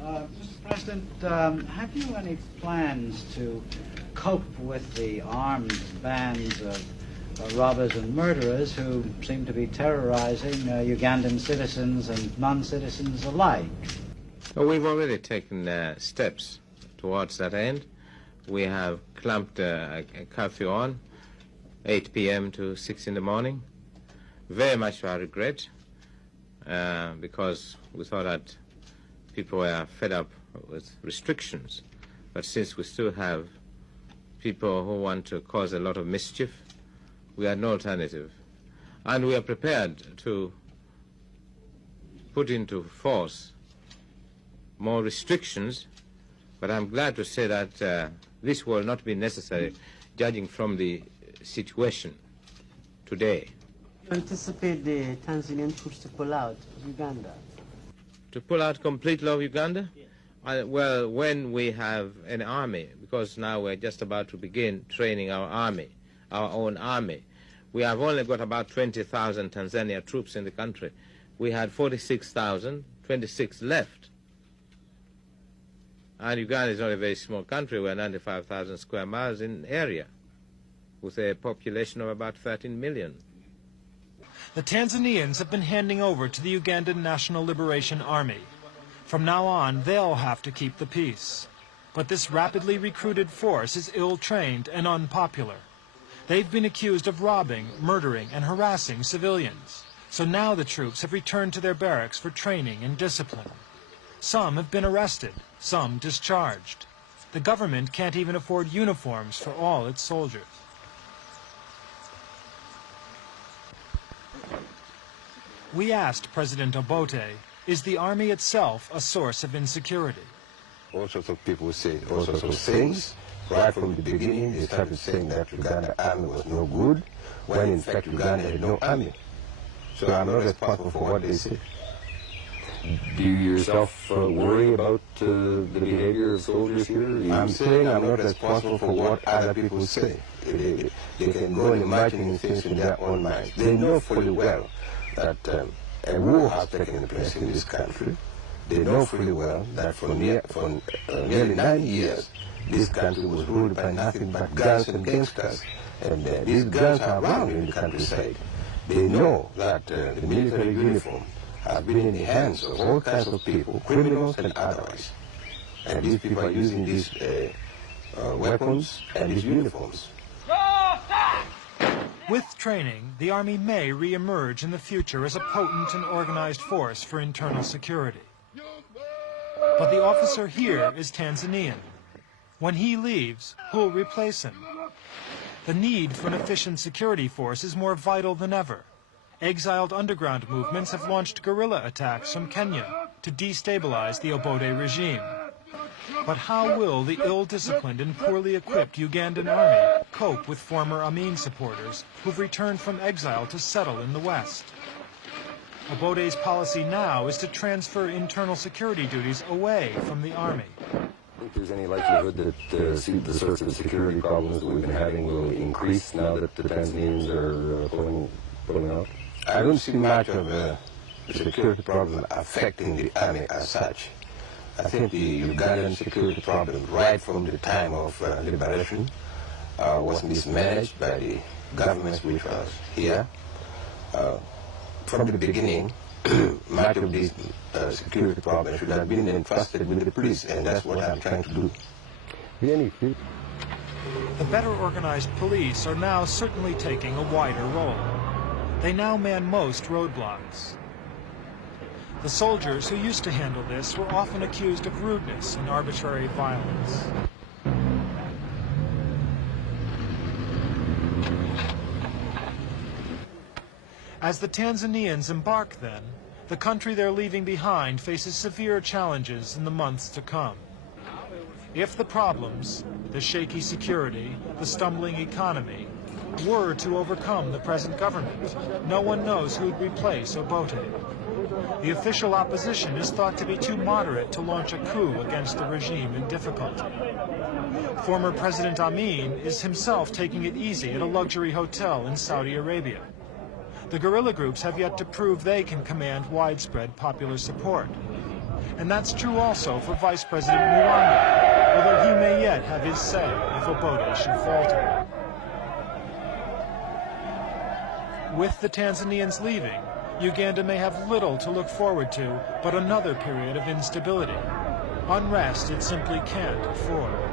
Mr. President, have you any plans to cope with the armed bands of robbers and murderers who seem to be terrorizing Ugandan citizens and non-citizens alike? Well, we've already taken steps towards that end. We have clamped a curfew on 8 p.m. to 6 in the morning, very much to our regret, because we thought that people were fed up with restrictions. But since we still have people who want to cause a lot of mischief, we had no alternative. And we are prepared to put into force more restrictions, but I'm glad to say that this will not be necessary, judging from the situation today. You anticipate the Tanzanian troops to pull out of Uganda? To pull out completely of Uganda? Yes. Well, when we have an army, because now we're just about to begin training our army, our own army. We have only got about 20,000 Tanzania troops in the country. We had 46,000, 26 left. And Uganda is not a very small country. We're 95,000 square miles in area, with a population of about 13 million. The Tanzanians have been handing over to the Ugandan National Liberation Army. From now on, they'll have to keep the peace. But this rapidly recruited force is ill-trained and unpopular. They've been accused of robbing, murdering, and harassing civilians. So now the troops have returned to their barracks for training and discipline. Some have been arrested, some discharged. The government can't even afford uniforms for all its soldiers. We asked President Obote, is the army itself a source of insecurity? All sorts of people say all sorts of things. Right from the beginning, they started saying that Uganda army was no good, when in fact Uganda had no army. So I'm not responsible for what they say. Do you yourself worry about the behavior of soldiers here? I'm saying I'm not responsible for what other people say. They can go and imagine things in their own minds. They know fully well that a war has taken place in this country. They know fully well that for nearly 9 years, this country was ruled by nothing but guns and gangsters. And these guns are around in the countryside. They know that the military uniform has been in the hands of all kinds of people, criminals and otherwise. And these people are using these weapons and these uniforms. With training, the army may re-emerge in the future as a potent and organized force for internal security. But the officer here is Tanzanian. When he leaves, who'll replace him? The need for an efficient security force is more vital than ever. Exiled underground movements have launched guerrilla attacks from Kenya to destabilize the Obote regime. But how will the ill-disciplined and poorly equipped Ugandan army cope with former Amin supporters who've returned from exile to settle in the West? Obote's policy now is to transfer internal security duties away from the army. Do you think there's any likelihood that the sorts of security problems that we've been having will increase now that the Tanzanians are pulling out? I don't see much of a security problem affecting the army as such. I think the Ugandan security problem, right from the time of liberation, was mismanaged by the governments which was here. From the beginning, much of these security problems should have been entrusted with the police, and that's what I'm trying to do. The better organized police are now certainly taking a wider role. They now man most roadblocks. The soldiers who used to handle this were often accused of rudeness and arbitrary violence. As the Tanzanians embark then, the country they're leaving behind faces severe challenges in the months to come. If the problems, the shaky security, the stumbling economy, were to overcome the present government, no one knows who'd replace Obote. The official opposition is thought to be too moderate to launch a coup against the regime in difficulty. Former President Amin is himself taking it easy at a luxury hotel in Saudi Arabia. The guerrilla groups have yet to prove they can command widespread popular support. And that's true also for Vice President Mwanga, although he may yet have his say if Obote should falter. With the Tanzanians leaving, Uganda may have little to look forward to but another period of instability. Unrest it simply can't afford.